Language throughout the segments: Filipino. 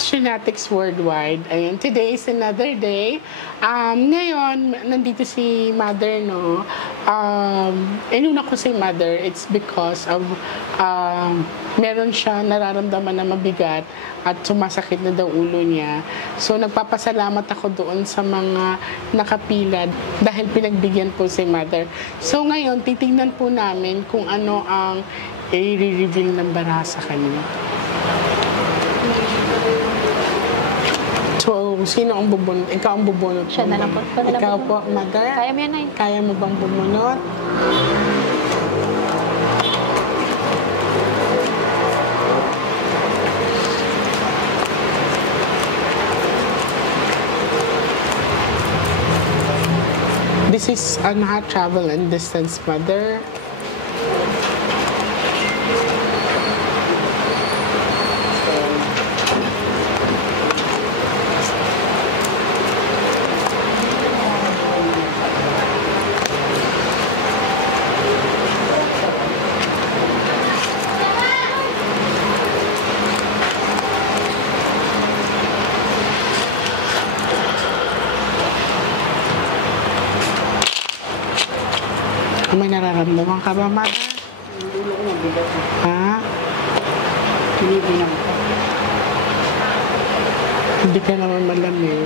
It's Genetics Worldwide. Ayun, today is another day. Ngayon, nandito si Mother, no? Inuna ko si Mother, it's because of meron siya nararamdaman na mabigat at sumasakit na daw ulo niya. So, nagpapasalamat ako doon sa mga nakapila dahil pinagbigyan po si Mother. So, ngayon, titingnan po namin kung ano ang i-reveal ng bara sa kanya. So, sino ang bubunot? Ikaw ang bubunot. Siya na lang po. Ikaw po, Mother? Kaya mo yan, Nay. Kaya mo bang bumunot? This is travel and distance, Mother. May nararamdaman ka ba, Mother? Ulo ko mabigat. Ha? Pinipinang ko. Hindi ka naman malamig.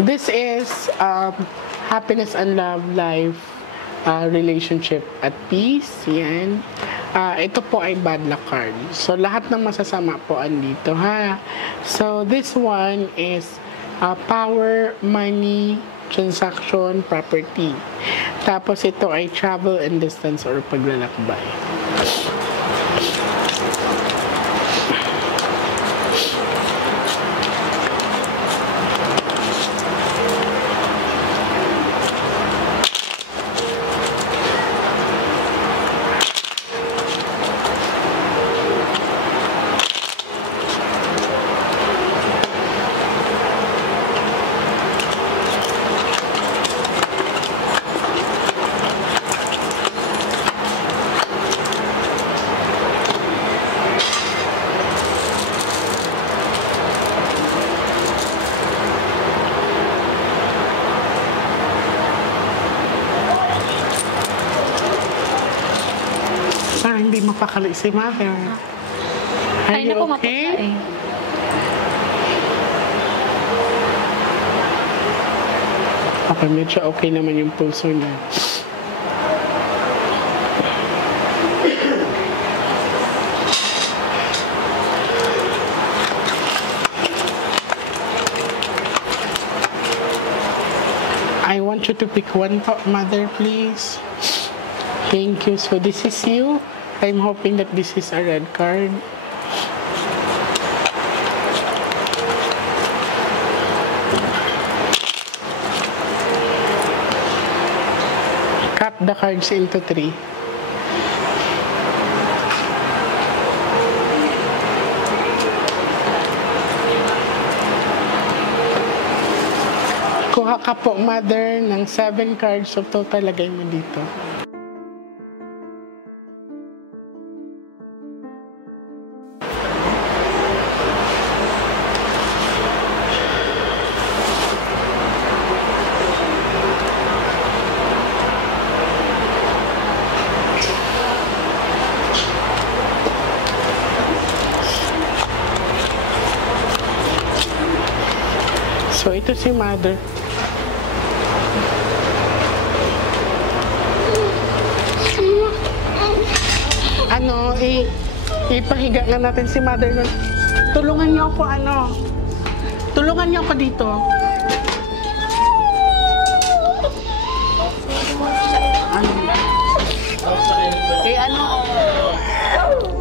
This is happiness and love life relationship at peace. Yan. Ito po ay bad luck card. So, lahat ng masasama po andito, ha? So, this one is power, money, transaction, property. Tapos ito ay travel and distance or paglalakbay. Parang hindi mapakali si Mother. Are Ay, you naku, okay? mapakla eh. Okay, medyo okay naman yung pulso niya. I want you to pick one, Mother, please. Thank you. So this is you. I'm hoping that this is a red card. Cut the cards into 3. Kuha ka po, Mother, ng 7 cards. So, total, lagay mo dito. So, ito si Mother. Ipahiga nga natin si Mother. Tulungan niyo ako, tulungan niyo ako dito.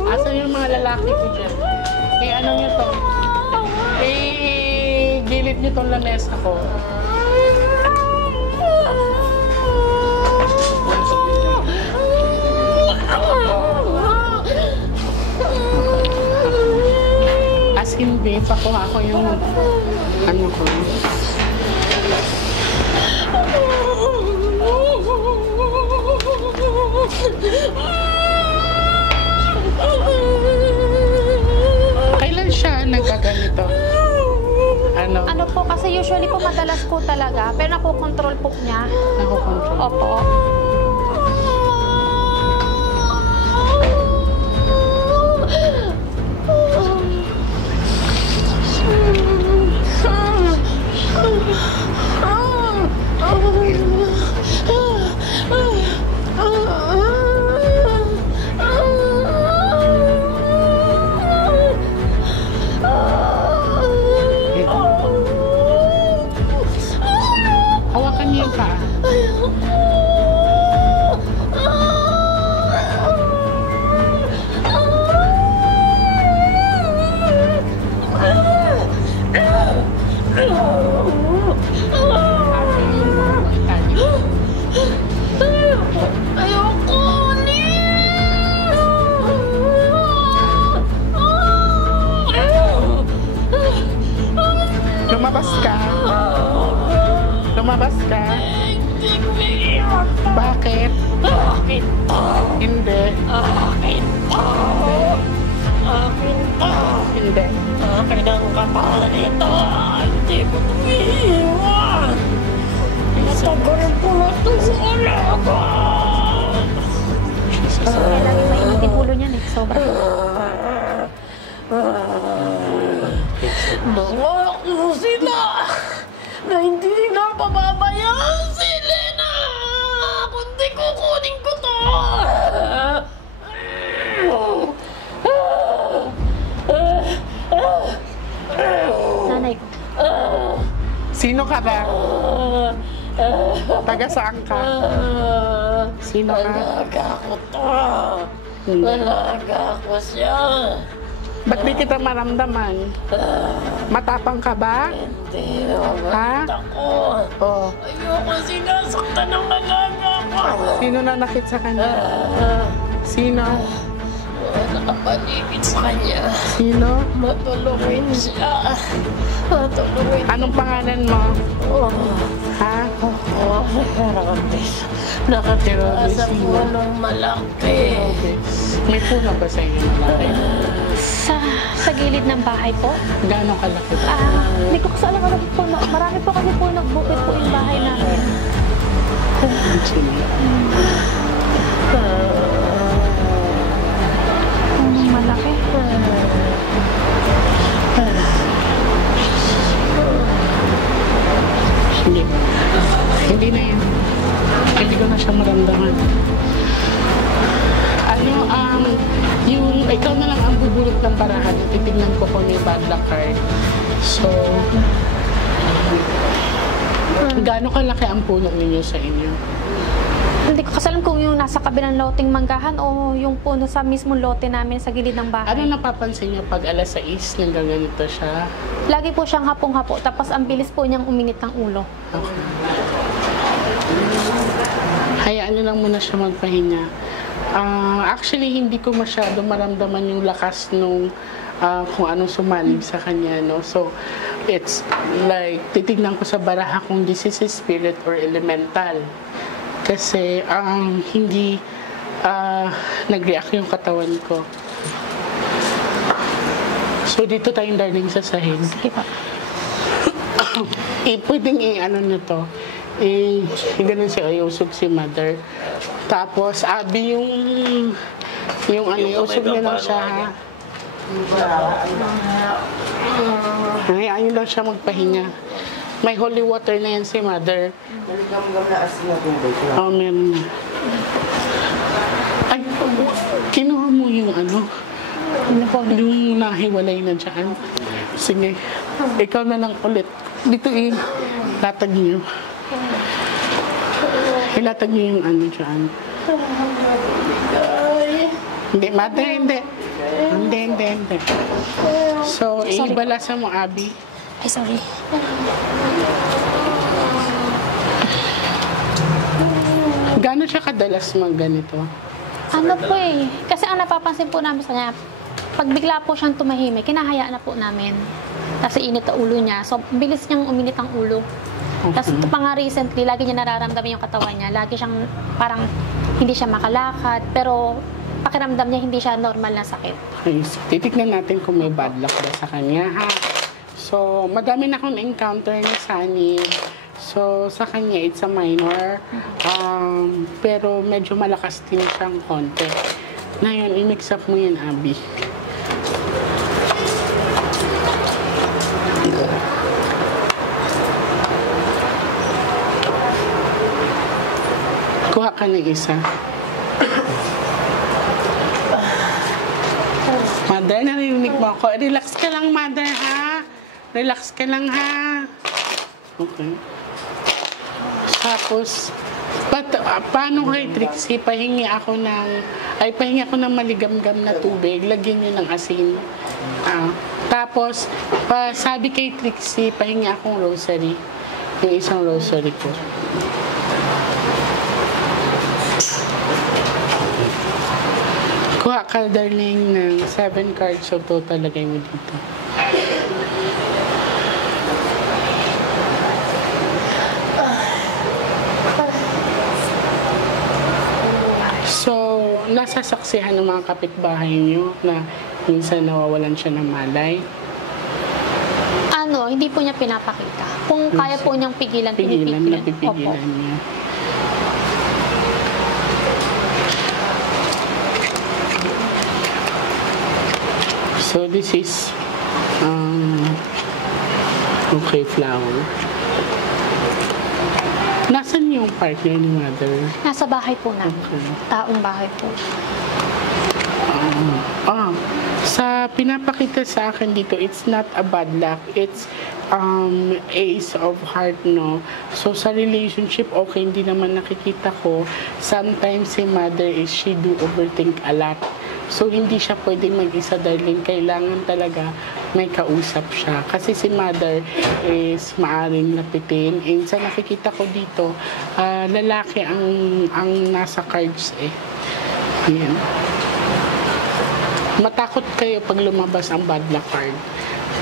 Asan yung mga lalaki ko dyan? Niyo to? Gilid niyo tong lamesa ko. As in, babe, pakuha ko yung ko. kasi usually po madalas po talaga, pero nakokontrol po niya. Nakokontrol. Opo. Hawakan niyo yung paa. Lumabas ka. Lumabas ka. Bakit? Hindi. Hindi. Kailangan ka pa nito. Hindi ko tumihiwan. Matagal po ito sa alaga. Kaya lagi mainit yung ulo niyan eh. Sobra. Nangako sila na hindi na pababayaan si Lena. Kundi kukunin ko to. Nanay ko. Sino ka ba? Taga saan ka? Sino ka? Alaga ko to. Hindi. Alaga ko siya. Ba't di kita maramdaman? Matapang ka ba? Hindi, Ha? mabait ako. Oo. Ayoko sinasaktan ng alaga ko. Sino na nakit sa kanya? Sino? Nakapaligid sa kanya. Sino? Matulungin siya. Matulungin. Anong pangalan mo? Ha? Nakatira Herodes, sa sino? punong malaki. May puno ba sa inyo malaki? Sa gilid ng bahay po. Gano'ng kalaki ba? Hindi ko kasi alam po. Marami po kasi po nagbukid po yung bahay namin. Punong malaki. Hindi. Hindi na yan. Hindi ko na siya maramdaman. Ano, yung ikaw na lang ang bubulot ng parahan. Titignan ko kung may bad luck card. So, gaano kalaki ang puno ninyo sa inyo? Hindi ko kasi alam kung yung nasa kabilang loteng manggahan o yung puno sa mismong lote namin sa gilid ng bahay. Ano napapansin niyo pag alas 6 nang ganito siya? Lagi po siyang hapong-hapo, tapos ang bilis po niyang uminit ng ulo. Okay. Hayaan niyo lang muna siya magpahinga. Actually, hindi ko masyado maramdaman yung lakas nung kung anong sumalib sa kanya, no? So, it's like, titignan ko sa baraha kung this is spirit or elemental. Kasi, hindi nag-react yung katawan ko. So, dito tayong darling sa sahig. Sige pa. Pwedeng i-ano na to. Ganun siya, usog si mother. Tapos, Abi, yung ano, usog niya lang siya, ha? Hayaan niyo lang siya magpahinga. May holy water na yan si mother. Oh, meron na. Ay, kinuha mo yung ano? Yung nahiwalay na dyan. Sige, ikaw na lang ulit. Dito latag niyo. Ilatag niyo yung ano dyan. Hindi, mother, hindi. Hindi. So, ibalasa mo, Abi. Ay, sorry. Gano'n siya kadalas ganito? Ano po eh, kasi ang napapansin po namin sa kanya, pag bigla po siyang tumahimik, kinahayaan na po namin. Kasi init ang ulo niya. So, bilis niyang uminit ang ulo. Tapos ito pa nga recently, lagi niya nararamdaman yung katawan niya. Lagi siyang parang hindi siya makalakad. Pero pakiramdam niya hindi siya normal na sakit. Okay, so, titignan natin kung may bad luck ba sa kanya, ha? So, So, madami na akong encounter ni Sunny. So, sa kanya, it's a minor. Pero medyo malakas din siyang konti. Ngayon, i-mix up mo yan, Abby. Kuha ka ng isa. Mother, narinig mo ako. Relax ka lang, Mother, ha? Relax ka lang, ha? Okay. Tapos, paano kay Trixie? Pahingi ako ng maligamgam na tubig. Lagyan niyo ng asin. Tapos, sabi kay Trixie, pahingi akong rosary. Yung isang rosary ko. Kuha ka, darling, ng 7 cards. So, total, lagay mo dito. So, nasasaksihan ng mga kapitbahay niyo na minsan nawawalan siya ng malay. Hindi po niya pinapakita. Kung kaya po niyang pigilan, pinipigilan. Napipigilan niya. So, this is okay, flower. Nasaan yung partner ni Mother? Nasa bahay po namin. Okay. Taong bahay po. Sa pinapakita sa akin dito, it's not a bad luck. It's ace of heart, no? So, sa relationship, okay, hindi naman nakikita ko. Sometimes si Mother is she do overthink a lot. So, hindi siya pwedeng mag-isa, darling. Kailangan talaga may kausap siya. Kasi si Mother is maaring lapitin. And sa nakikita ko dito, lalaki ang nasa cards eh. Ayan. Matakot kayo pag lumabas ang bad luck card.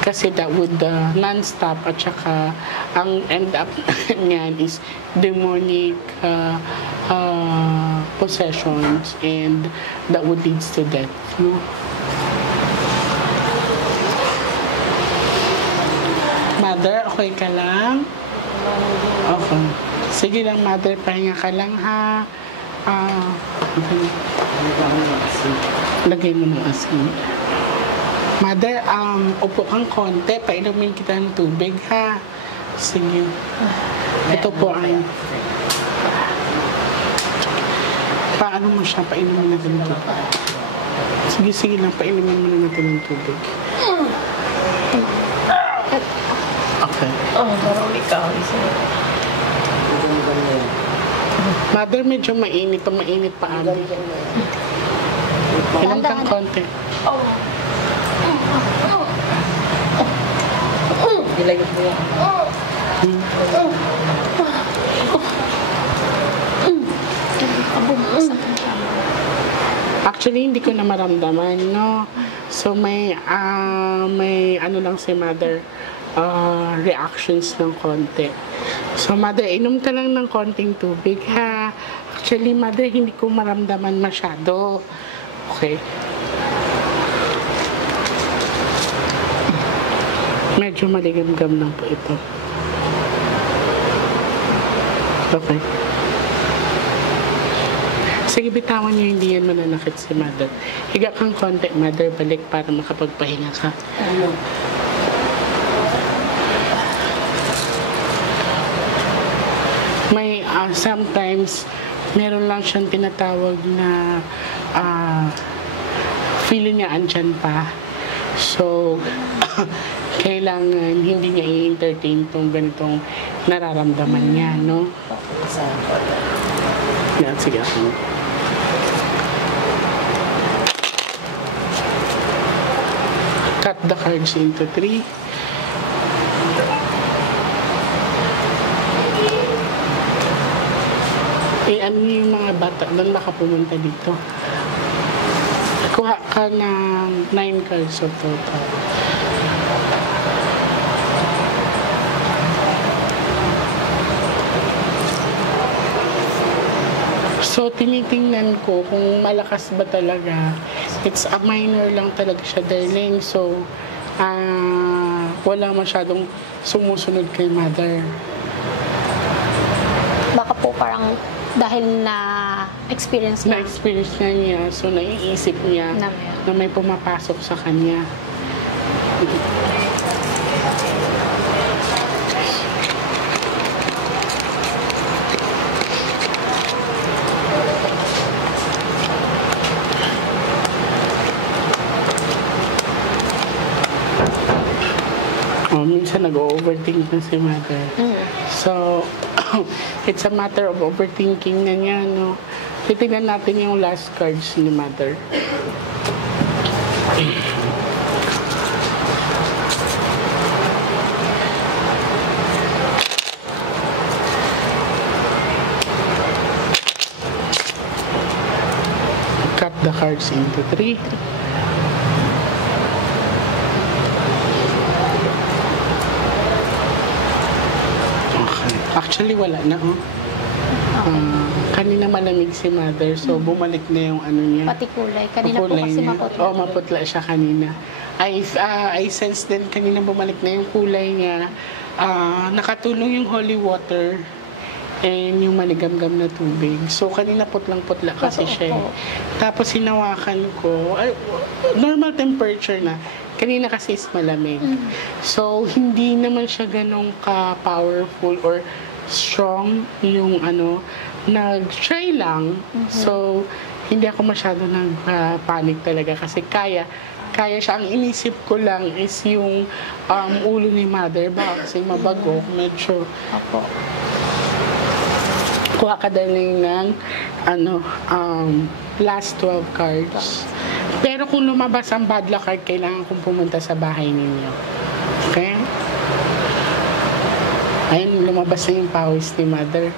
Kasi that would non-stop at saka ang end up niyan is demonic possessions and that would lead to death. No? Mother, okay ka lang? Okay. Sige lang, Mother, pahinga ka lang, ha? Lagay mo ng asin. Mother, upo kang konti. Painumin kita ng tubig, ha? Sige. Ito po ang... Paano mo siya? Painumin natin ng tubig. Sige, sige lang. Painumin mo na natin ng tubig. Okay. Parang ikaw. Mother, medyo mainit. Mainit pa, Abby. Ilang kang konti. Ilagay mo yan. Actually, hindi ko na maramdaman, no? So, may ano lang si Mother, reactions ng konti. So, Mother, inom ka lang ng konting tubig, ha? Actually, Mother, hindi ko maramdaman masyado. Okay. Medyo maligam-gam lang po ito. Okay. Sige, bitawan niyo, hindi yan mananakit si Mother. Higa kang konti, Mother, balik para makapagpahinga ka. May sometimes meron lang siyang tinatawag na feeling niya andyan pa. So, kailangan hindi niya i-entertain tong ganitong nararamdaman niya, no? Yan, sige ako. Cut the cards into 3. Ano yung mga bata doon baka pumunta dito. Kuha ka ng 9 cards of total. So, tinitingnan ko kung malakas ba talaga. It's a minor lang talaga siya, darling. So, wala masyadong sumusunod kay mother. Baka po parang dahil na experience niya. Na-experience na niya, so naiisip niya Na na may pumapasok sa kanya. Minsan nag-overthink na si mother. So, it's a matter of overthinking na niya, no? Titignan natin yung last cards ni mother. Cut the cards into 3. Actually, wala na, oh. Kanina malamig si mother, so bumalik na yung ano niya. Pati kulay. Kanina po kulay kasi niya. maputla. Oh, maputla siya kanina. I sense din kanina bumalik na yung kulay niya. Nakatulong yung holy water and yung maligamgam na tubig. So, kanina putlang-putla kasi Totoo siya. po. Tapos, hinawakan ko. Normal temperature na. Kanina kasi is malamig. So, hindi naman siya ganong ka-powerful or strong yung ano, nag-try lang. So, hindi ako masyado nag-panic talaga kasi kaya siya. Ang inisip ko lang is yung ulo ni mother. Baka kasi mabago, medyo Opo. kuha ka din ng last 12 cards. Pero kung lumabas ang bad luck card, kailangan kong pumunta sa bahay ninyo. Okay? Ayun, lumabas na yung pawis ni mother.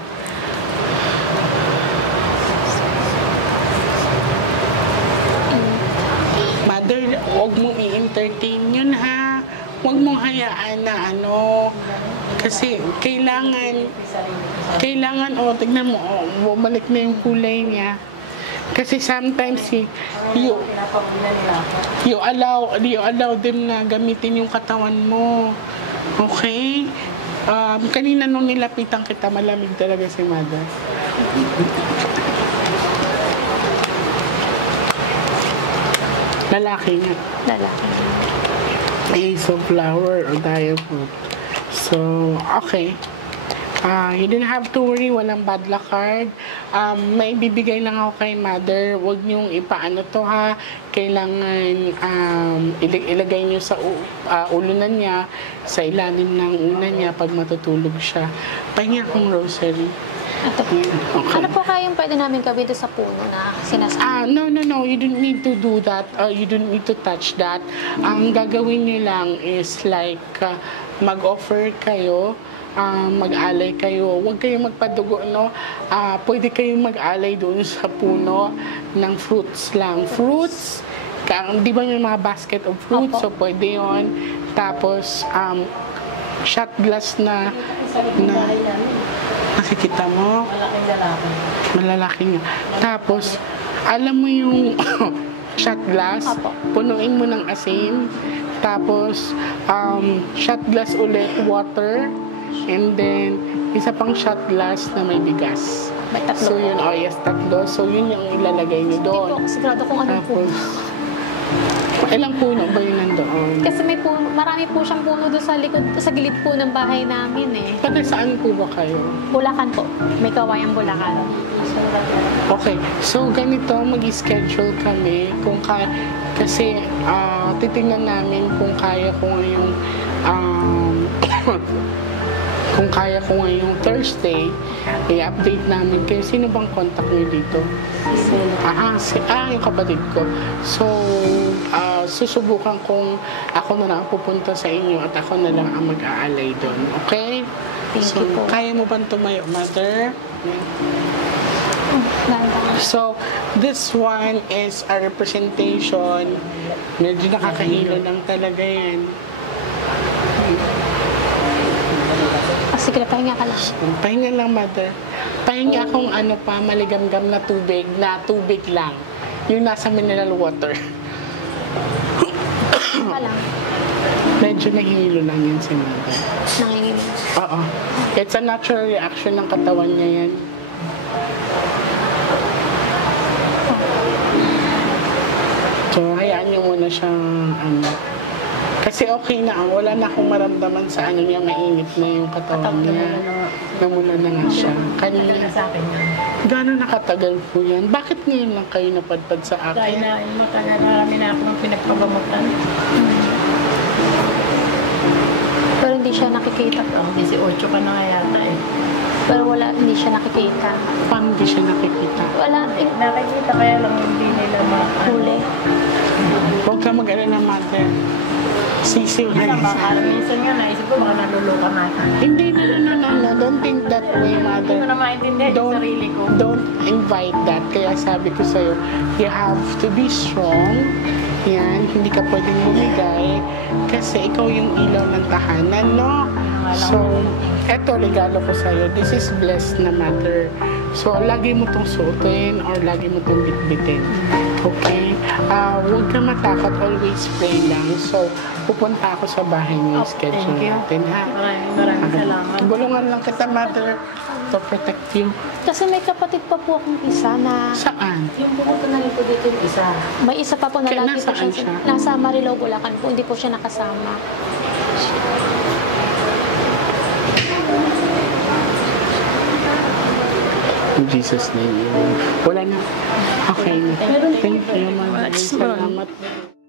Mother, huwag mong i-entertain yun, ha? Huwag mong hayaan na kasi kailangan, tignan mo, bumalik na yung kulay niya. Kasi sometimes you allow them na gamitin yung katawan mo. Okay? Kanina nung nilapitan kita, malamig talaga si mother. Lalaki nga. Lalaki. Ace of flower or diamond. So, okay. You don't have to worry, walang bad luck card. May bibigay lang ako kay mother. Huwag niyong ipaano to, ha. Kailangan ilagay niyo sa ulunan niya, sa ilalim ng una niya pag matutulog siya. Pahingi akong rosary. Ito po. Okay. Ano po kayong pwede namin gawin doon sa puno na sinasabi? No. You don't need to do that. You don't need to touch that. Ang gagawin niyo lang is like mag-offer kayo, mag-alay kayo. Huwag kayong magpadugo, no? Pwede kayong mag-alay doon sa puno ng fruits lang. Fruits, di ba yung mga basket of fruits? Opo. So, pwede yon. Tapos, shot glass na nakikita mo? Malaking lalaki. Malalaki nga. Tapos, alam mo yung shot glass, Apo. punuin mo ng asin. Tapos, shot glass ulit, water. And then, isa pang shot glass na may bigas. May tatlo So, po. yun, yes, tatlo. So, yun yung ilalagay nyo Hindi doon. po, sigurado kung ano po. Tapos, ilang puno ba yun nandoon? Kasi may puno, marami po siyang puno doon sa likod, sa gilid po ng bahay namin eh. Pati saan po ba kayo? Bulacan po. May kawayang Bulacan. Okay, so ganito, mag-schedule kami kasi titingnan namin kung kaya ko ngayong kung kaya ko ngayong Thursday, i-update namin kayo. Sino bang contact niyo dito? Yung kapatid ko. So, susubukan kong ako na lang pupunta sa inyo at ako na lang ang mag-aalay doon. Okay? Thank So, you po. kaya mo bang tumayo, mother? Ganda. So, this one is a representation. Medyo nakakahilo lang talaga yan. Sige, pahinga ka lang. Pahinga lang, mother. Pahinga akong maligamgam na tubig lang. Yung nasa mineral water. Ka lang. Medyo nahihilo lang yan si mother. Nanginginig. Oo. It's a natural reaction ng katawan niya yan. So, hayaan niyo muna siyang kasi okay na, wala na akong maramdaman sa ano niya, mainit na yung katawan niya. Namula na nga siya. Kanina, sa akin yan. gano'n nakatagal po yan? Bakit ngayon lang kayo napadpad sa Dahil akin? na, matagal marami na ako ng pinagpagamutan. Pero hindi siya nakikita. Ang 18 ka na nga yata eh. Pero wala, hindi siya nakikita. Paano di siya nakikita? Wala, Nakikita kaya lang hindi nila huli. Huwag ka mag-alala, mother. Sisiw Minsan na baka, minsan nga naisip ko baka naluluka na. Hindi, no. Don't think that way, Hindi ko na mother. maintindihan yung sarili ko. Don't invite that. Kaya sabi ko sa'yo, you have to be strong. Yan, hindi ka pwedeng bumigay. Kasi ikaw yung ilaw ng tahanan, no? So, eto, regalo ko sa'yo. This is blessed na mother. So, lagi mo tong suotin or lagi mo tong bitbitin. Okay? Huwag ka matakot. Always pray lang. So, pupunta ako sa bahay niyo. Schedule Thank you. natin, ha? Maraming salamat. Bulungan lang kita, mother, to protect you. Kasi may kapatid pa po akong isa na Saan? Yung pumunta na rin po dito yung isa. may isa pa po na Kaya lagi po nasaan siya. siya? Nasa Marilao, Bulacan po. Hindi po siya nakasama. In Jesus' name. Wala na. Okay na. Thank you, mother. Salamat.